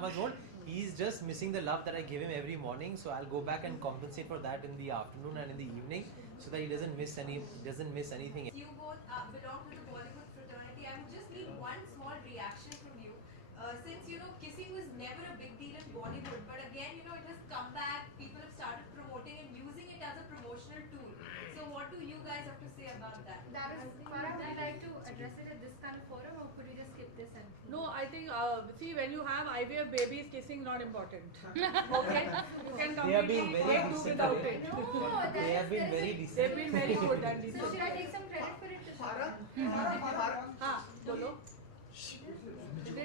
months old. He's just missing the love that I give him every morning. So I'll go back and compensate for that in the afternoon and in the evening, so that he doesn't miss anything. You both belong to the Bollywood fraternity. I would just need one small reaction from you. Since kissing was never a big deal in Bollywood, but again, it has come back. People have started promoting and using it as a promotional tool. So, what do you guys have to say about that? That is, Farah, would you like to address it at this kind of forum, or could you just skip this and? No, I think see, when you have IVF babies, kissing not important. Okay, you can completely do without it. No, They have been very decent. They've been very good and So decent. should I take some credit for it? हाँ, बोलो. क्योंकि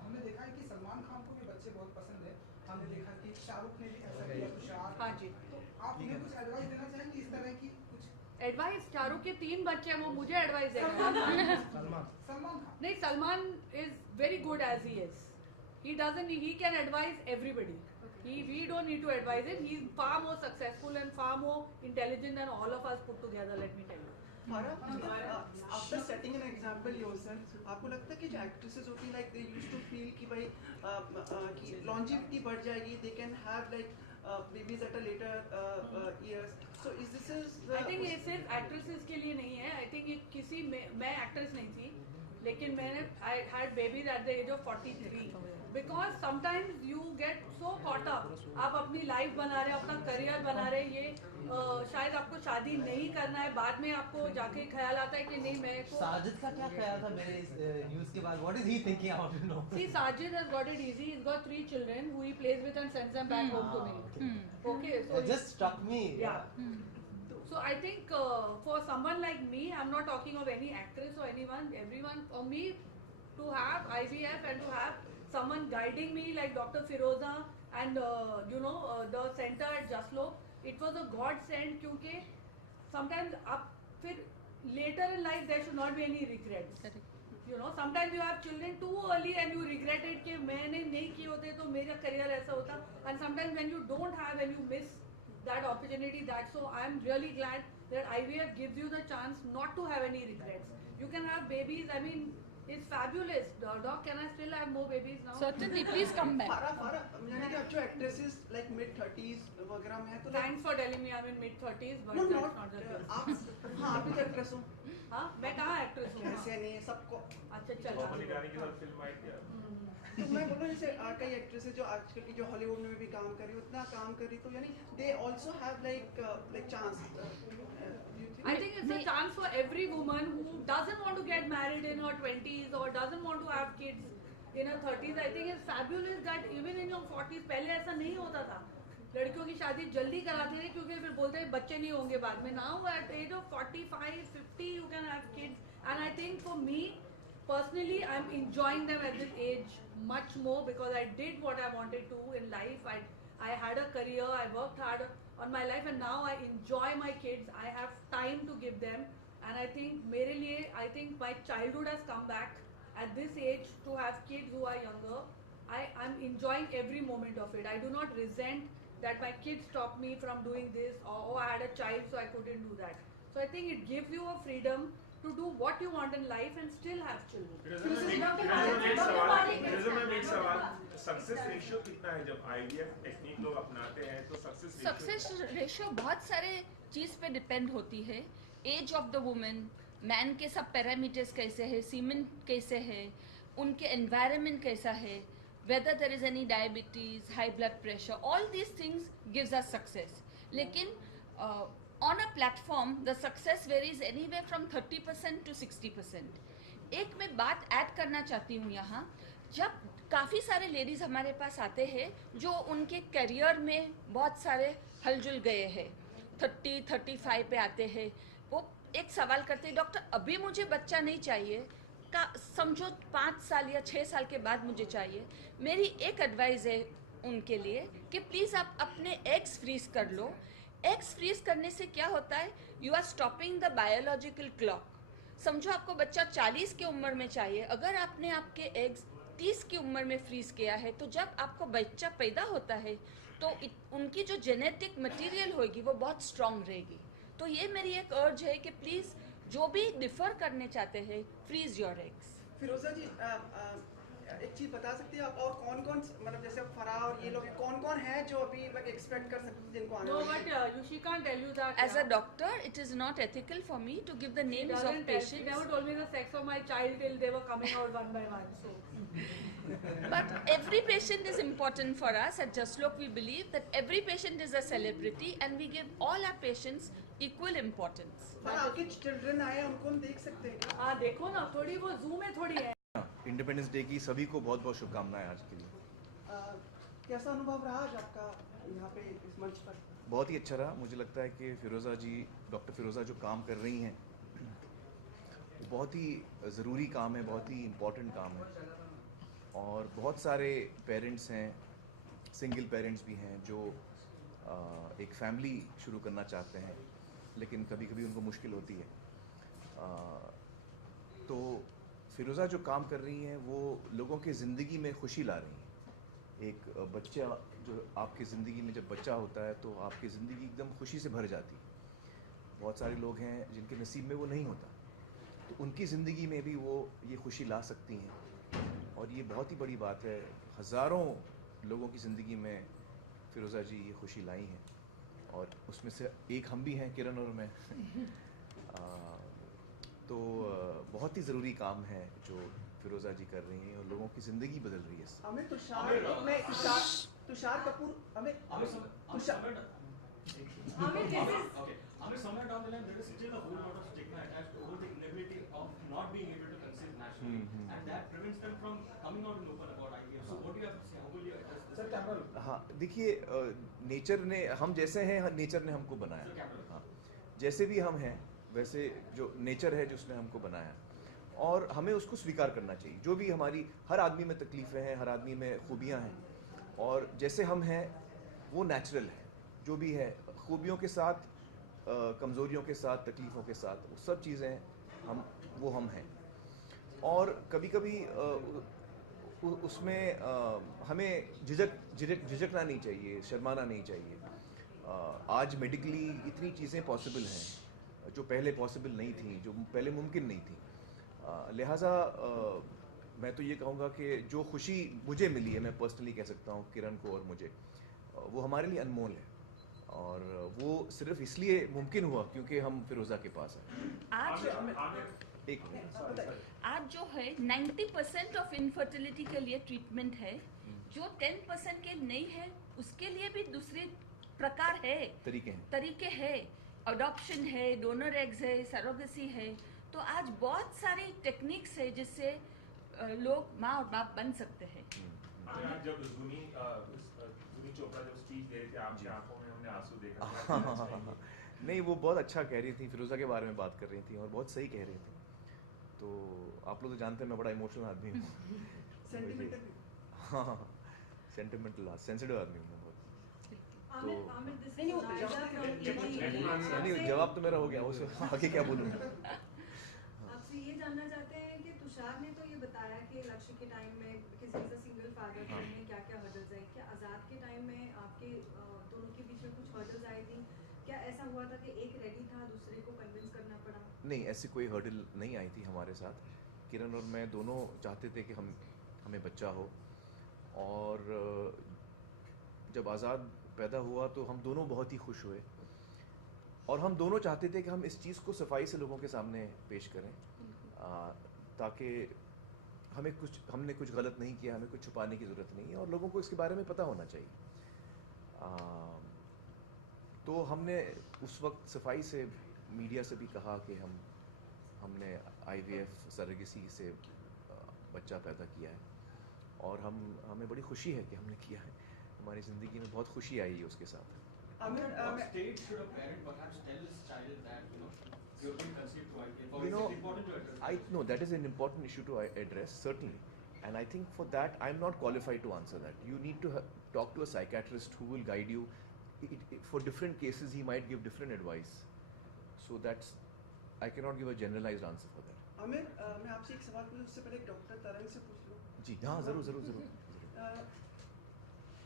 हमने देखा है कि सलमान खान को भी बच्चे बहुत पसंद है, हमने देखा कि शाहरुख ने भी ऐसा किया, तुषार. हाँ जी. तो आप उन्हें कुछ एडवाइस देना चाहेंगे इस तरह की कुछ? एडवाइस, शाहरुख के 3 बच्चे हैं, वो मुझे एडवाइस दे रहे हैं. सलमान खान नहीं, Salman is very good as he is. He can advise everybody. We don't need to advise him. He's far more successful and far more intelligent than all of us put together, let me tell you. After setting an example yourself, आपको लगता है कि जो actresses होती हैं, like they used to feel कि भाई कि longevity बढ़ जाएगी, they can have like babies at a later years. So is this I think ये सिर्फ actresses के लिए नहीं है. I think ये किसी मैं actress नहीं थी, लेकिन मैंने I had babies at the age of 43 because sometimes you get so caught up. आप अपनी life बना रहे, अपना career बना रहे, ये शायद आपको शादी नहीं करना है, बाद में आपको जाके ख्याल आता है कि नहीं मैं को. साजिद का क्या ख्याल था मेरे इस न्यूज़ के बाद? What is he thinking? I want to know. See, Sajid has got it easy. He's got 3 children who he plays with and sends them back home to me. Okay, so It just struck me. yeah. So I think for someone like me, I'm not talking of any actress or anyone, everyone, for me to have IVF and to have someone guiding me like Dr. Firoza and the center at Jaslo, it was a godsend क्योंकि sometimes आप फिर later in life there should not be any regrets. Sometimes you have children too early and you regret it कि मैंने नहीं किए होते तो मेरा career ऐसा होता. And sometimes when you don't have and you miss that opportunity, so I'm really glad that IVF gives you the chance not to have any regrets. You can have babies. I mean, it's fabulous. Doc, can I still have more babies now? Certainly, please come back. फारा यानी कि अब जो actresses like mid-30s वगैरह में है तो Thanks for telling me I'm in mid-30s, but no, that's not the case. आप हाँ आप भी actress हो. हाँ, मैं कहाँ actress हूँ? ऐसे नहीं है सबको. अच्छा चल. तो मैं बोल रहा हूँ जैसे कई एक्ट्रेसेस जो आजकल की जो हॉलीवुड में भी काम कर रही उतना काम कर रही तो यानी they also have like chance. I think it's a chance for every woman who doesn't want to get married in her 20s or doesn't want to have kids in her 30s. I think it's fabulous that even in your 40s, पहले ऐसा नहीं होता था. लड़कियों की शादी जल्दी कराते थे क्योंकि फिर बोलते हैं बच्चे नहीं होंगे बाद में. Now at the age of 45, 50 you can have kids, and I think for me personally I'm enjoying them at this age much more because I did what I wanted to in life. I had a career, I worked hard on my life, and now I enjoy my kids. I have time to give them, and I think मेरे लिए I think my childhood has come back at this age to have kids who are younger. I'm enjoying every moment of it. I do not resent that my kids stopped me from doing this, or I had a child so I couldn't do that. So I think it gives you a freedom to do what you want in life and still have children. Success ratio कितना है जब IVF technique लोग अपनाते हैं तो success ratio बहुत सारे चीज पे डिपेंड होती है. Age of the women, man के सब पैरामीटर्स कैसे है, सीमेन कैसे है, उनके एनवायरनमेंट कैसा है, whether there is any diabetes, high blood pressure, all these things gives us success. लेकिन on a platform the success varies anywhere from 30% to 60%. एक मैं बात ऐड करना चाहती हूँ यहाँ. जब काफ़ी सारे लेडीज़ हमारे पास आते हैं जो उनके करियर में बहुत सारे हलजुल गए हैं, 30-35 पे आते हैं, वो एक सवाल करते हैं डॉक्टर अभी मुझे बच्चा नहीं चाहिए, का समझो 5 साल या 6 साल के बाद मुझे चाहिए. मेरी एक एडवाइस है उनके लिए कि प्लीज़ आप अपने एग्स फ्रीज कर लो. एग्स फ्रीज करने से क्या होता है, you are stopping the biological clock. समझो आपको बच्चा 40 की उम्र में चाहिए, अगर आपने आपके एग्स 30 की उम्र में फ्रीज किया है तो जब आपको बच्चा पैदा होता है तो उनकी जो जेनेटिक मटेरियल होगी वो बहुत स्ट्रांग रहेगी. तो ये मेरी एक अर्ज है कि प्लीज़ जो भी डिफर करने चाहते हैं फ्रीज योर एग्स. फिरोजा जी एक चीज बता सकते हैं आप और कौन-कौन मतलब जैसे फराह और ये लोग कौन-कौन है जो अभी like एक्सपेक्ट कर सकते हैं जिनको आने No, वाली but she can't tell you that. As a doctor, it is not ethical for me to give the She names doesn't of tell. She patients. never told me the sex of my child till they were coming out one by one. So. But every patient is important for us. At Just Look, we believe that every patient is a celebrity and we give all our patients equal importance. Farah के children आए उनको हम देख सकते हैं क्या? हाँ देखो ना, थोड़ी वो जूम में थोड़ी है. इंडिपेंडेंस डे की सभी को बहुत बहुत शुभकामनाएं आज के लिए. कैसा अनुभव रहा आज आपका यहाँ पे इस मंच पर? बहुत ही अच्छा रहा. मुझे लगता है कि फिरोज़ा जी, डॉक्टर फिरोज़ा जो काम कर रही हैं बहुत ही ज़रूरी काम है, बहुत ही इम्पोर्टेंट काम है. और बहुत सारे पेरेंट्स हैं, सिंगल पेरेंट्स भी हैं जो एक फैमिली शुरू करना चाहते हैं लेकिन कभी कभी उनको मुश्किल होती है. तो फिरोज़ा जो काम कर रही हैं वो लोगों की ज़िंदगी में खुशी ला रही हैं. एक बच्चा जो आपकी ज़िंदगी में जब बच्चा होता है तो आपकी ज़िंदगी एकदम खुशी से भर जाती है. बहुत सारे लोग हैं जिनके नसीब में वो नहीं होता, तो उनकी ज़िंदगी में भी वो ये खुशी ला सकती हैं और ये बहुत ही बड़ी बात है. हज़ारों लोगों की ज़िंदगी में फिरोज़ा जी ये खुशी लाई हैं और उसमें से एक हम भी हैं, किरण और मैं. तो बहुत ही ज़रूरी काम है जो फिरोज़ा जी कर रही हैं और लोगों की ज़िंदगी बदल रही है. हमें तुषार कपूर हमें Tushar Amit, this is Okay. I mean, somewhere down the line, there is still a whole lot of stigma attached over the inability of not being able to conceive naturally, and that prevents them from coming out and open about IVF. So, what do you have to say? How will you address this? हाँ, देखिए, nature ने हम जैसे हैं, nature ने हमको बनाया. हाँ, जैसे भी हम हैं वैसे जो नेचर है जिसने हमको बनाया और हमें उसको स्वीकार करना चाहिए. जो भी हमारी, हर आदमी में तकलीफ़ें हैं, हर आदमी में खूबियाँ हैं और जैसे हम हैं वो नेचुरल है. जो भी है खूबियों के साथ, कमज़ोरियों के साथ, तकलीफ़ों के साथ, वो सब चीज़ें हम हैं. और कभी कभी उसमें हमें झिझकना नहीं चाहिए, शर्माना नहीं चाहिए. आज मेडिकली इतनी चीज़ें पॉसिबल हैं जो पहले पॉसिबल नहीं थी, जो पहले मुमकिन नहीं थी. लिहाजा मैं तो ये कहूँगा कि जो खुशी मुझे मिली है, मैं पर्सनली कह सकता हूँ किरण को और मुझे, वो हमारे लिए अनमोल है और वो सिर्फ इसलिए मुमकिन हुआ क्योंकि हम फिरोज़ा के पास हैं. आज जो है 90% ऑफ इनफर्टिलिटी के लिए ट्रीटमेंट है. जो 10% के नहीं है उसके लिए भी दूसरे प्रकार है, तरीके हैं. अडॉप्शन है, डोनर एग्स है, सरोगेसी है. तो आज बहुत सारी टेक्निक्स है जिससे लोग माँ और बाप बन सकते हैं. जब जुनी चोपड़ा जब स्पीच दे रही थी, आपकी आंखों में हमने आंसू देखा. नहीं, वो बहुत अच्छा कह रही थी, फिरोज़ा के बारे में बात कर रही थी और बहुत सही कह रही थी. तो आप लोग तो जानते हैं मैं बड़ा इमोशनल आदमी हूँ. हाँ, सेंटिमेंटल, सेंसिटिव आदमी हूँ मैं बहुत. नहीं, जवाब तो मेरा हो गया, उसे आगे क्या बोलूँ. आपसे ये जानना चाहते हैं कि तुषार ने तो ये बताया कि लक्ष्य के टाइम में किसी सिंगल फादर में क्या क्या हर्डल्स आए. क्या आज़ाद के टाइम में आपके दोनों के बीच में कुछ हर्डल्स आई थी? क्या ऐसा हुआ था कि एक रेडी था, दूसरे को कन्विंस करना पड़ा? नहीं, ऐसी कोई हर्डल नहीं आई थी हमारे साथ. किरण और मैं दोनों चाहते थे कि हमें बच्चा हो और जब आज़ाद पैदा हुआ तो हम दोनों बहुत ही खुश हुए और हम दोनों चाहते थे कि हम इस चीज़ को सफाई से लोगों के सामने पेश करें ताकि हमने कुछ गलत नहीं किया, हमें कुछ छुपाने की ज़रूरत नहीं है और लोगों को इसके बारे में पता होना चाहिए. तो हमने उस वक्त सफाई से मीडिया से भी कहा कि हमने IVF सरोगेसी से बच्चा पैदा किया है और हमें बड़ी खुशी है कि हमने किया है. हमारी ज़िंदगी में बहुत खुशी आई है उसके साथ. What stage should a parent perhaps tell his child that you're being conceived through IVF? Or is it important to address? No, that is an important issue to address, certainly. And I think for that, I'm not qualified to answer that. You need to talk to a psychiatrist who will guide you. For different cases, he might give different advice. So I cannot give a generalized answer for that. Aamir, मैं आपसे एक सवाल पूछूं, उससे पहले doctor तरंग से पूछ लूं. जी हाँ, ज़रूर.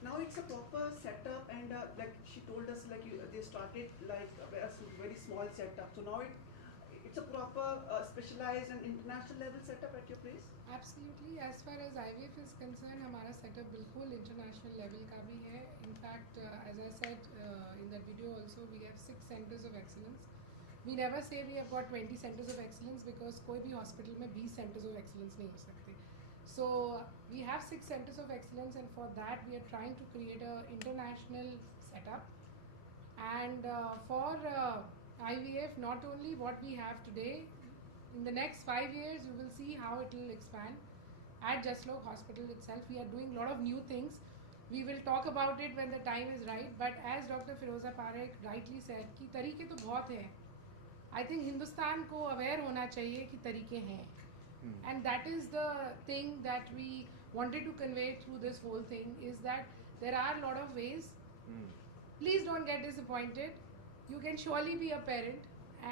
Now it's a proper setup and like she told us, like they started like a very small setup. So now it's a proper specialized and international level setup at your place? Absolutely. As far as IVF is concerned, हमारा setup बिल्कुल international level का भी है. In fact, as I said in that video also, we have 6 centers of excellence. We never say we have got 20 centers of excellence because कोई भी hospital में 20 centers of excellence नहीं हो सकते. So we have 6 centers of excellence, and for that we are trying to create a international setup. And for IVF, not only what we have today, in the next 5 years you will see how it will expand. At Jaslok Hospital itself, we are doing a lot of new things. We will talk about it when the time is right. But as Dr. Firoza Parekh rightly said, कि तरीके तो बहुत हैं. I think Hindustan को aware होना चाहिए कि तरीके हैं. And that is the thing that we wanted to convey through this whole thing, is that there are a lot of ways. Please don't get disappointed. You can surely be a parent,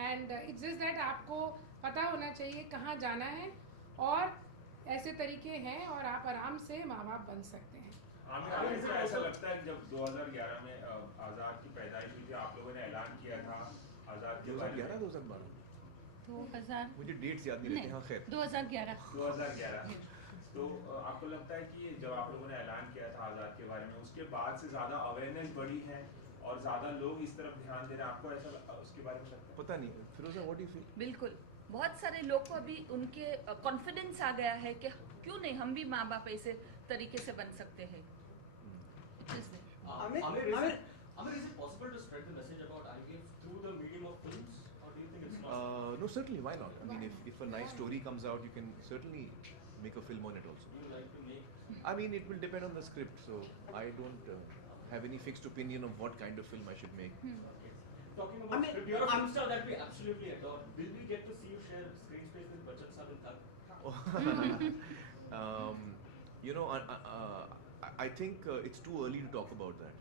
and it's just that आपको पता होना चाहिए कहाँ जाना है, और ऐसे तरीके हैं और आप आराम से माँ बाप बन सकते हैं. आमिर, ऐसा लगता है जब 2011 में आज़ाद की पैदाइश हुई थी, आप लोगों ने ऐलान किया था आज़ाद के बारे में. 2000 मुझे डेट्स याद नहीं रहते. हाँ, खैर 2011 तो आपको लगता है कि जब आप लोगों ने ऐलान किया था आज़ाद के बारे में, उसके बाद से ज़्यादा अवेयरनेस बढ़ी है और ज़्यादा लोग इस तरफ ध्यान दे रहे हैं? आपको ऐसा उसके बारे में लगता है? पता नहीं. फिरोजा, व्हाट डू यू फील? बिल्कुल, बहुत सारे लोग को अभी उनके कॉन्फिडेंस आ गया है कि क्यों नहीं, हम भी माँ बाप ऐसे तरीके से बन सकते हैं. Amir, is it possible to spread the message about IVF through the medium of films, or do you think it's not? No, certainly, why not? I mean, if a nice story comes out, you can certainly make a film on it also. You like to make? I mean, it will depend on the script, so I don't have any fixed opinion of what kind of film I should make. Talking about script, you're a film star that we absolutely adore. Will we get to see you share screen space with Bachchan Sahab and Thug? You know, I think it's too early to talk about that.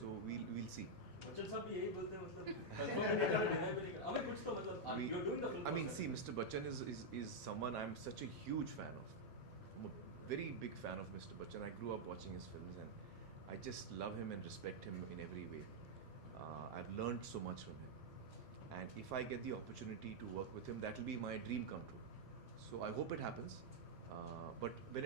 So we'll see. Bachchan Sahab भी यही बोलते हैं, मतलब confirm नहीं कर रहे हैं. हमें कुछ तो मतलब you're doing the film. I mean, see, Mr. Bachchan is someone I'm such a huge fan of. I'm a very big fan of Mr. Bachchan. I grew up watching his films, and I just love him and respect him in every way. I've learned so much from him, and if I get the opportunity to work with him, that will be my dream come true. So I hope it happens. But when